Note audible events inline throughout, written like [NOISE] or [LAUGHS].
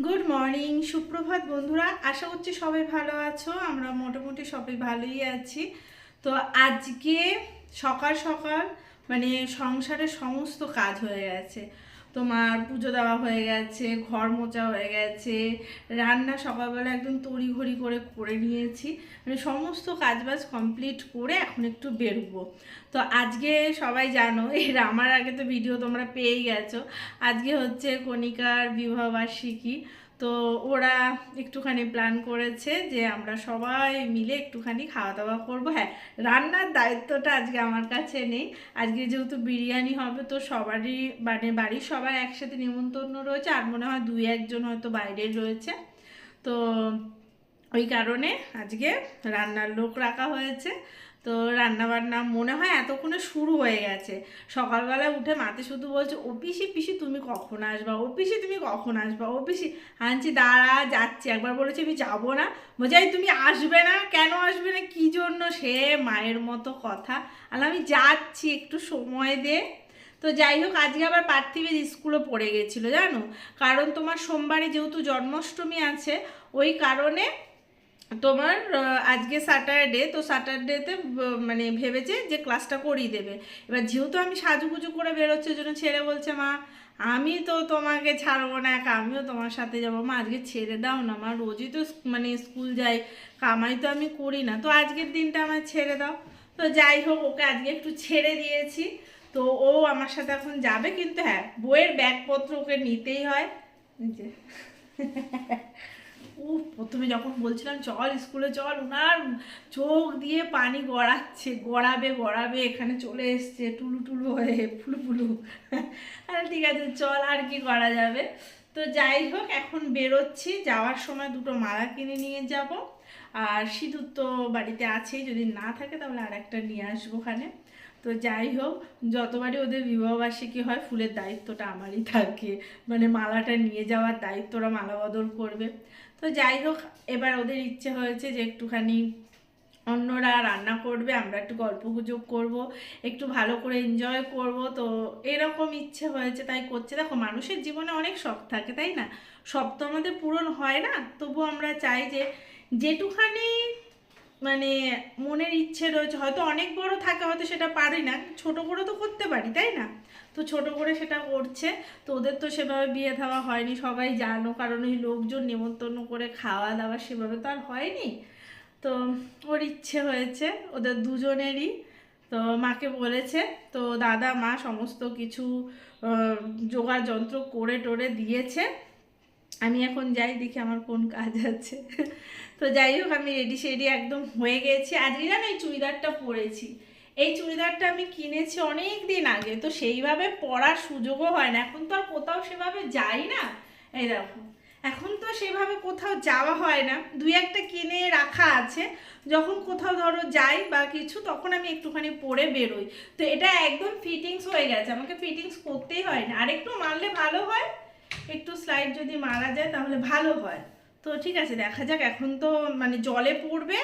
Good morning সুপ্রভাত বন্ধুরা। আশা করছি সবাই ভালো আছো। আমরা মোটামুটি সবাই ভালোই আছি। তো আজকে সকাল সকাল মানে সংসারের সমস্ত কাজ হয়ে গেছে। তোমার পুজো দেওয়া হয়ে গেছে, ঘর মোচা হয়ে গেছে, রান্না সকালবেলা একদম তড়িঘড়ি করে করে নিয়েছি। মানে সমস্ত কাজবাজ কমপ্লিট করে এখন একটু বেরবো। তো আজকে সবাই জানো, [LAUGHS] এর আমার আগে তো ভিডিও তোমরা পেয়েই গেছো। আজকে হচ্ছে কণিকার বিবাহবার্ষিকী। তো ওরা একটুখানি প্ল্যান করেছে যে আমরা সবাই মিলে একটুখানি খাওয়া দাওয়া করব। হ্যাঁ রান্নার দায়িত্বটা আজকে আমার কাছে নেই। আজকে যেহেতু বিরিয়ানি হবে, তো সবারই মানে বাড়ির সবার একসাথে নিমন্ত্রণ রয়েছে। আর মনে হয় দুই একজন হয়তো বাইরে রয়েছে। তো ওই কারণে আজকে রান্নার লোক রাখা হয়েছে। তো রান্না বান্না মনে হয় এতক্ষণে শুরু হয়ে গেছে। সকালবেলা উঠে মাতে শুধু বলছে ও পিসি পিসি তুমি কখন আসবা? ও পিসি তুমি কখন আসবা? ও পিসি আনছি দাঁড়া, যাচ্ছি। একবার বলেছি, আমি যাব না। বোঝাই তুমি আসবে না? কেন আসবে না? কি জন্য? সে মায়ের মতো কথা। আর আমি যাচ্ছি, একটু সময় দে। তো যাই হোক, আজকে আবার পার্থিবীর স্কুলে পড়ে গেছিল, জানো? কারণ তোমার সোমবারে যেহেতু জন্মাষ্টমী আছে, ওই কারণে তোমার আজকে স্যাটারডে তো স্যাটারডেতে মানে ভেবেছে যে ক্লাসটা করিয়ে দেবে। এবার যেহেতু আমি সাজুগুজু করে বেরোচ্ছে জন্য ছেড়ে বলছে, মা, আমি তো তোমাকে ছাড়বো না একা, আমিও তোমার সাথে যাব। মা, আজকে ছেড়ে দাও না, মা, রোজই তো মানে স্কুল যাই কামাই তো আমি করি না। তো আজকের দিনটা আমার ছেড়ে দাও। তো যাই হোক, ওকে আজকে একটু ছেড়ে দিয়েছি। তো ও আমার সাথে এখন যাবে, কিন্তু হ্যাঁ বইয়ের ব্যাগপত্র ওকে নিতেই হয়। যে। ও প্রথমে যখন বলছিলাম, চল স্কুলে চল ওনার চোখ দিয়ে পানি গড়াচ্ছে, গড়াবে গড়াবে, এখানে চলে এসছে, টুলু টুলু হয়ে, ফুলু ফুলু। আরে ঠিক আছে, চল আর কি করা যাবে। তো যাই হোক, এখন বেরোচ্ছি, যাওয়ার সময় দুটো মালা কিনে নিয়ে যাব। আর সিঁদুর তো বাড়িতে আছেই, যদি না থাকে তাহলে আর একটা নিয়ে আসব ওখানে। তো যাই হোক, যতবারই ওদের বিবাহবার্ষিকী হয়, ফুলের দায়িত্বটা আমারই থাকে। মানে মালাটা নিয়ে যাওয়ার দায়িত্বরা মালা বদল করবে। তো যাই হোক এবার ওদের ইচ্ছে হয়েছে যে একটুখানি অন্যরা রান্না করবে, আমরা একটু গল্প গুজব করব, একটু ভালো করে এনজয় করব। তো এরকম ইচ্ছে হয়েছে, তাই করছে। দেখো, মানুষের জীবনে অনেক শখ থাকে, তাই না? সব তো আমাদের পূরণ হয় না। তবু আমরা চাই যে যেটুখানি মানে মনের ইচ্ছে রয়েছে, হয়তো অনেক বড় থাকে, হয়তো সেটা পারি না ছোট করে তো করতে পারি, তাই না? তো ছোট করে সেটা করছে, তো ওদের তো সেভাবে বিয়ে দেওয়া হয়নি, সবাই জানো, কারণ ওই লোকজন নেমন্তন্ন করে খাওয়া দাওয়া সেভাবে তো আর হয়নি। তো ওর ইচ্ছে হয়েছে, ওদের দুজনেরই, তো মাকে বলেছে, তো দাদা, মা সমস্ত কিছু জোগাড় যন্ত্র করে টোরে দিয়েছে। আমি এখন যাই, দেখি আমার কোন কাজ আছে। তো যাই হোক, আমি রেডি সেডি একদম হয়ে গেছি। আজকে জানো এই চুড়িদারটা পরেছি। এই চুড়িদারটা আমি কিনেছি অনেক দিন আগে, তো সেইভাবে পরার সুযোগও হয় না। এখন তো আর কোথাও সেভাবে যাই না। এই দেখো, এখন তো সেভাবে কোথাও যাওয়া হয় না। দুই একটা কিনে রাখা আছে। যখন কোথাও ধরো যাই বা কিছু, তখন আমি একটুখানি পরে বেরোই। তো এটা একদম ফিটিংস হয়ে গেছে। আমাকে ফিটিংস করতেই হয় না। আর একটু মারলে ভালো হয়, একটু স্লাইড যদি মারা যায় তাহলে ভালো হয়। তো ঠিক আছে দেখা যাক এখন তো মানে জলে পড়বে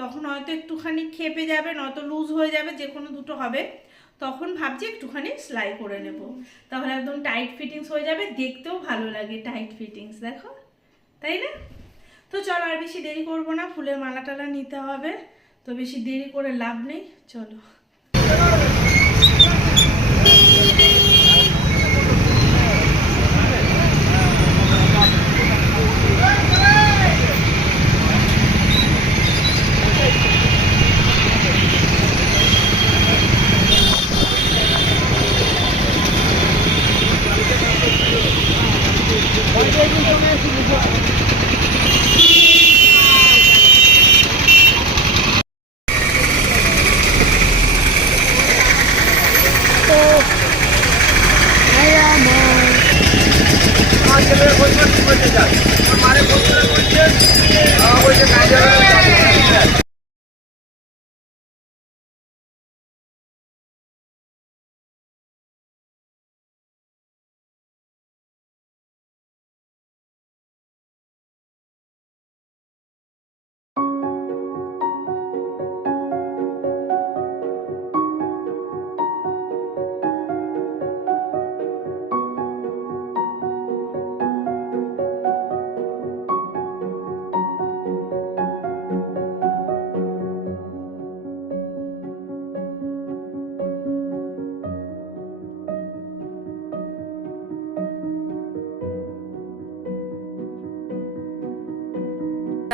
তখন হয়তো একটুখানি খেপে যাবে নয়তো লুজ হয়ে যাবে যে কোনো দুটো হবে। তখন ভাবছি একটুখানি সেলাই করে নেব। তাহলে একদম টাইট ফিটিংস হয়ে যাবে দেখতেও ভালো লাগে টাইট ফিটিংস দেখো? তাই না? তো চলো আর বেশি দেরি করব না ফুলের মালা টালা নিতে হবে তো বেশি দেরি করে লাভ নেই চলো।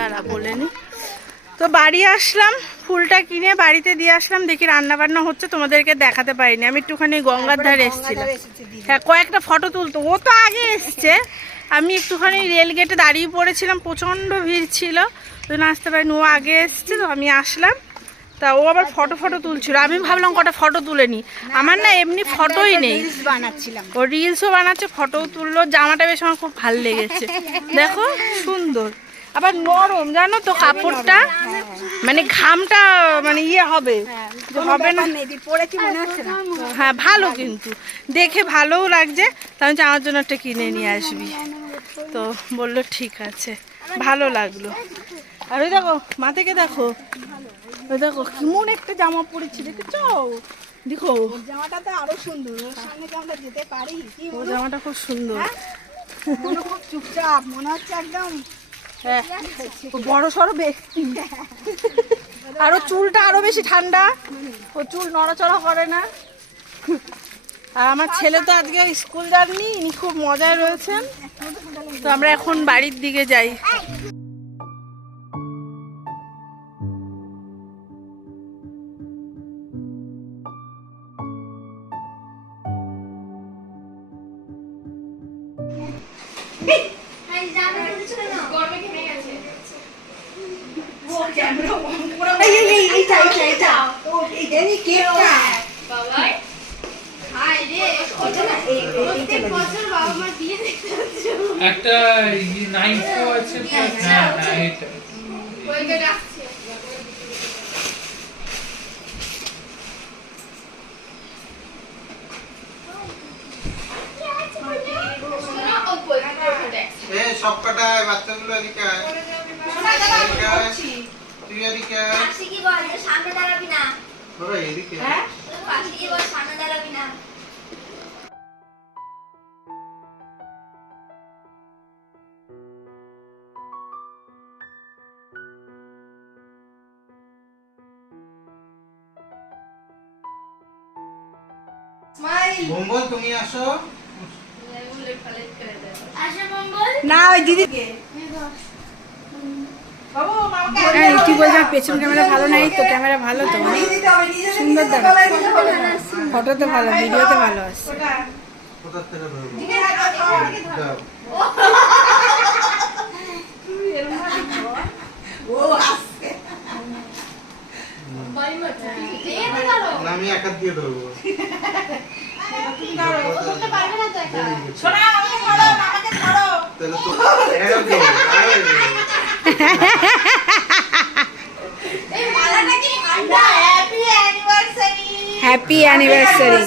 দাঁড়া বলে নি তো বাড়ি আসলাম, ফুলটা কিনে বাড়িতে দিয়ে আসলাম, দেখি রান্না বান্না হচ্ছে, তোমাদেরকে দেখাতে পারিনি। আমি একটুখানি গঙ্গার ধারে এসেছিলাম। হ্যাঁ কয়েকটা ফটো তুলতো, ও তো আগে এসছে। আমি একটুখানি রেল গেটে দাঁড়িয়ে পড়েছিলাম, প্রচণ্ড ভিড় ছিল, তো আসতে পারিনি, ও আগে এসছে, তো আমি আসলাম। তা ও আবার ফটো ফটো তুলছিল। আমি ভাবলাম কটা ফটো তুলে নি। আমার না এমনি ফটোই নেই। ও রিলসও বানাচ্ছে ফটোও তুললো, জামাটা বেশ আমার খুব ভালো লেগেছে। দেখো, সুন্দর। আবার নরম জানো তো কাপড়টা? মানে ঘামটা মানে ইয়ে হবে। হবে না। পড়েছি মনে হচ্ছে না? হ্যাঁ ভালো কিন্তু। দেখে ভালোও লাগছে। তা আমি বলছি, আমার জন্য একটা কিনে নিয়ে আসবি। তো বলল ঠিক আছে। ভালো লাগল। আর ওই দেখো মা থেকে দেখো। ওই দেখো কেমন একটা জামা পরেছি দেখেছ? দেখো। জামাটা তো আরও সুন্দর। ওর সামনে আমরা যেতে পারি। ও জামাটা খুব সুন্দর। খুব চুপচাপ মনে হচ্ছে একদম হ্যাঁ বড় সড়ো ব্যক্তি আরও চুলটা আরও বেশি ঠান্ডা। ও চুল নড়াচড়া করে না। আর আমার ছেলে তো আজকে স্কুল যাননি, ইনি খুব মজায় রয়েছেন। তো আমরা এখন বাড়ির দিকে যাই। এই এই এই এইটা এইটা এইটা ও এই এই কেকটা একটা নাইন আছে হ্যাঁ হ্যাঁ এটা এ সব কটা বাচ্চাগুলো এদিকে এদিকে আয়। তুই এদিকে। পাশে কি বল যে সামনে দাঁড়াবি না। বাবা এদিকে। তুই পাশে কি বল সামনে দাঁড়াবি না। তুমি আসো। না ওই দিদি হ্যাঁ তুই বলছিস পেছন ক্যামেরা ভালো নাই তো ক্যামেরা ভালো তো মানে সুন্দর দাঁড়া ফটোতে ভালো ভিডিওতে ভালো আছে। আমি এক দিয়ে ধরবো। হ্যাপি অ্যানিভার্সারি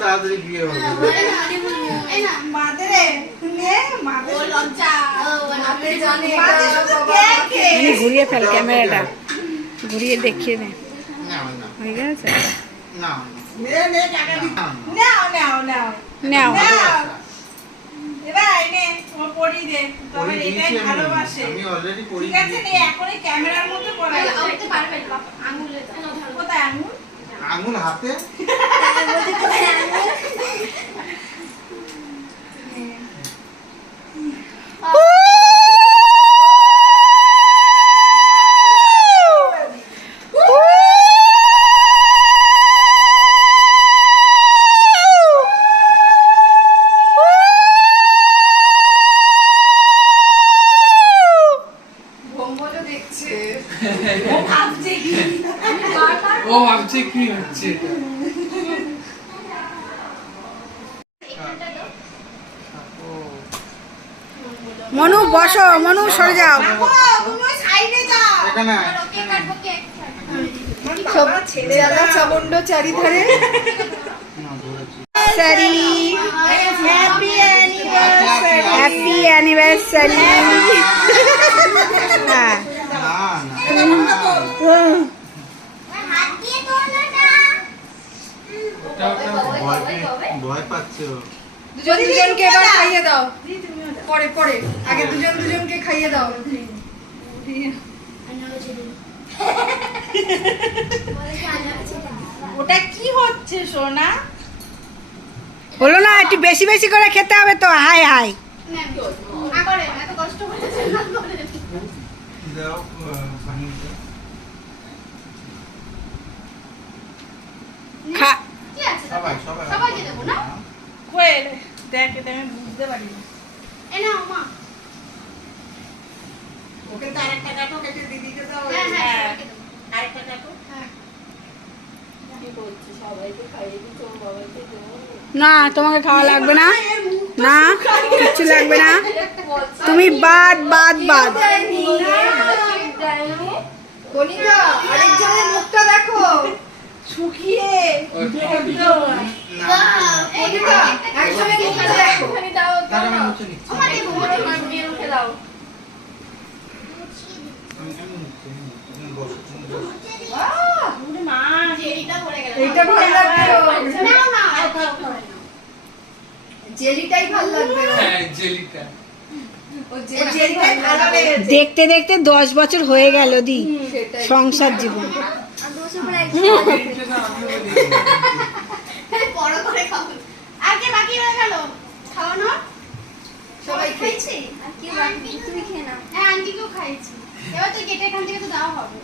তাড়াতাড়ি বিয়ে হবে। মানে ঘুরিয়ে ফেল ক্যামেরাটা। ঘুরিয়ে দেখিয়ে নে না, না, হয়ে গেছে? না, না। নাও পরি দিয়েছি আমি। আমি অলরেডি পরি ক্যামেরার মধ্যে পড়া কোথায় আঙুল আঙুল হাতে ও ভাবছে কি? হচ্ছে? মনু বসো মনু সরে যাও। চামুন্ড চারিধারে। হ্যাপি অ্যানিভার্সারি হ্যাঁ না, না, না। হাত দিয়ে তোলো না ওটা ওটা ভয় পেয়ে- ভয় পাচ্ছে ও। দুজন দুজনকে এবার খাইয়ে দাও। পরে পরে। আগে দুজন দুজনকে খাইয়ে দাও। ওটা কি হচ্ছে সোনা? হলো না একটু বেশি বেশি করে খেতে হবে তো। হাই হাই। দাও আহ, পানি দাও। খা সবাই সবাই সবাইকে দেবো না? কই রে? দেখ এটা আমি বুঝতে পারি না এ নাও মা। ওকে তো আরেকটা কাটো কেটে দিদিকে দাও। হ্যাঁ হ্যাঁ হ্যাঁ। আরেকটা কাটো। হ্যাঁ। না তোমাকে খাওয়া লাগবে না। না কিচ্ছু লাগবে না। তুমি বাদ বাদ বাদ। মুখটা দেখো। শুকিয়ে জেলিটাই ভালো লাগবে। হ্যাঁ জেলিটা। দেখতে দেখতে দশ বছর হয়ে গেল দি সংসার জীবন। [LAUGHS] বড় করে খাব। আর কে বাকি হয়ে গেল? খাওয়ানো? সবাই খাইছি? আর কি বাকি? তুমি খেয়ে নাও। হ্যাঁ আন্টিকেও খাইছি। এবার তো কেটে এখান থেকে তো দেওয়া হবে।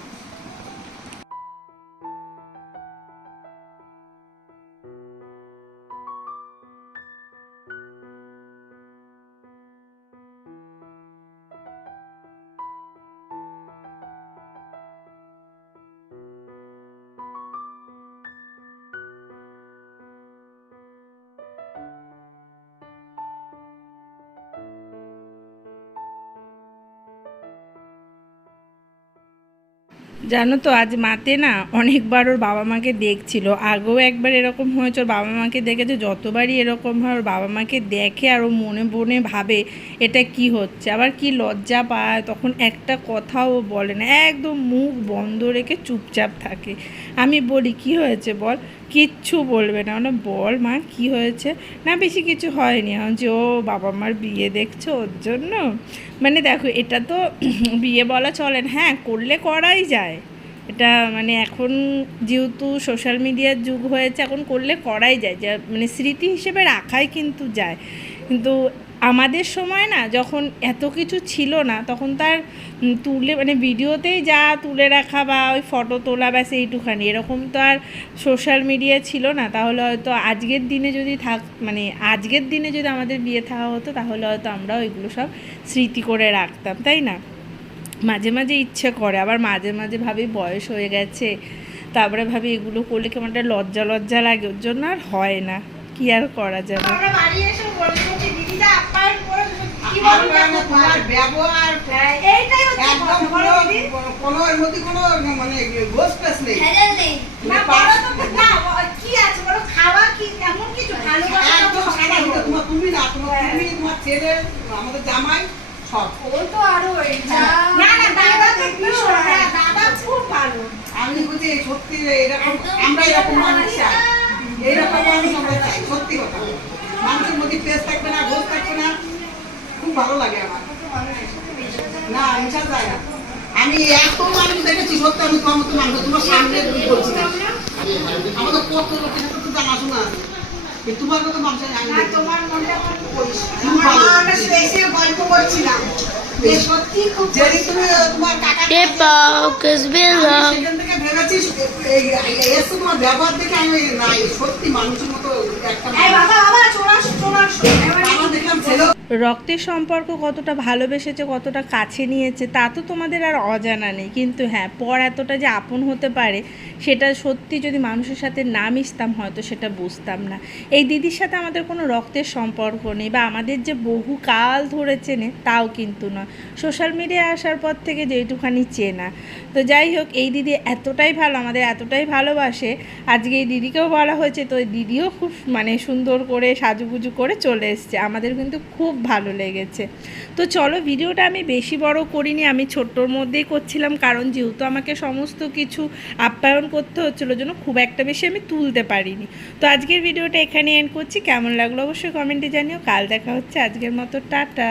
জানো তো, আজ মাতে না অনেকবার ওর বাবা মাকে দেখছিল। আগেও একবার এরকম হয়েছে, ওর বাবা মাকে দেখেছে, যতবারই এরকম হয় ওর বাবা মাকে দেখে আর ও মনে মনে ভাবে এটা কি হচ্ছে। আবার কি লজ্জা পায়, তখন একটা কথাও বলে না, একদম মুখ বন্ধ রেখে চুপচাপ থাকে। আমি বলি, কি হয়েছে বল? কিচ্ছু বলবে না। মানে বল মা, কি হয়েছে? না, বেশি কিছু হয়নি। যে ও বাবা মার বিয়ে দেখছ ওর জন্য। মানে দেখো, এটা তো [CLEARS THROAT] বিয়ে বলা চলে না। হ্যাঁ করলে করাই যায়। এটা মানে এখন যেহেতু সোশ্যাল মিডিয়ার যুগ হয়েছে, এখন করলে করাই যায়। যা মানে স্মৃতি হিসেবে রাখাই কিন্তু যায়। কিন্তু আমাদের সময় না যখন এত কিছু ছিল না, তখন তার তুলে মানে ভিডিওতেই যা তুলে রাখা বা ওই ফটো তোলা ব্যাস এইটুখানি, এরকম তো আর সোশ্যাল মিডিয়া ছিল না। তাহলে হয়তো আজকের দিনে যদি থাক মানে আজকের দিনে যদি আমাদের বিয়ে থাকা হতো, তাহলে হয়তো আমরা ওইগুলো সব স্মৃতি করে রাখতাম, তাই না? মাঝে মাঝে ইচ্ছে করে, আবার মাঝে মাঝে ভাবি বয়স হয়ে গেছে, তারপরে ভাবি এগুলো করলে কেমন একটা লজ্জা লজ্জা লাগে, ওর জন্য আর হয় না, কি আর করা যাবে? তোমার ব্যবহার এইটাই হচ্ছে একদম পুরো কোনো এর মধ্যে কোনো মানে গোস পেস নেই। না বড় তো না কি আছে বড় খাওয়া কি এমন কিছু ভালোবাসা একদম সাদা তোমার তুমি না তোমার তুমি তোমার ছেলে আমাদের জামাই সব। ও তো আরও না না দাদা তো দাদা খুব ভালো। আমি বুঝি সত্যি এরকম আমরা এরকম মানুষ চাই এইরকম মানুষ আমরা চাই সত্যি কথা। মানুষের মধ্যে পেস থাকবে না গোস থাকবে না। ভালো লাগে আমার। না ইচ্ছা যায় না। আমি এত মানুষ দেখেছি সত্যি আমি তোমার মতো মানুষ তোমার সামনে বলছি আমাদের কত লোকের তো জানাশোনা আছে। তোমার মানুষের মনটা আমরা গল্প করছিলাম। ব্যবহার দেখে আমি সত্যি মানুষের মতো একটা দেখলাম ছেলে রক্তের সম্পর্ক কতটা ভালোবেসেছে, কতটা কাছে নিয়েছে, তা তো তোমাদের আর অজানা নেই। কিন্তু হ্যাঁ পর এতটা যে আপন হতে পারে, সেটা সত্যি যদি মানুষের সাথে না মিশতাম, হয়তো সেটা বুঝতাম না। এই দিদির সাথে আমাদের কোনো রক্তের সম্পর্ক নেই বা আমাদের যে বহু কাল ধরে চেনে, তাও কিন্তু নয়। সোশ্যাল মিডিয়া আসার পর থেকে যেইটুখানি চেনা। তো যাই হোক, এই দিদি এতটাই ভালো, আমাদের এতটাই ভালোবাসে। আজকে এই দিদিকেও বলা হয়েছে, তো দিদিও খুব মানে সুন্দর করে সাজুগুজু করে চলে এসছে। আমাদের কিন্তু খুব ভালো লেগেছে। তো চলো ভিডিওটা আমি বেশি বড় করিনি, আমি ছোট্টর মধ্যেই করছিলাম, কারণ যেহেতু আমাকে সমস্ত কিছু আপ্যায়ন করতে হচ্ছিল, জন্য খুব একটা বেশি আমি তুলতে পারিনি। তো আজকের ভিডিওটা এখানে এন্ড করছি, কেমন লাগল অবশ্যই কমেন্টে জানিও, কাল দেখা হচ্ছে, আজকের মতো টাটা।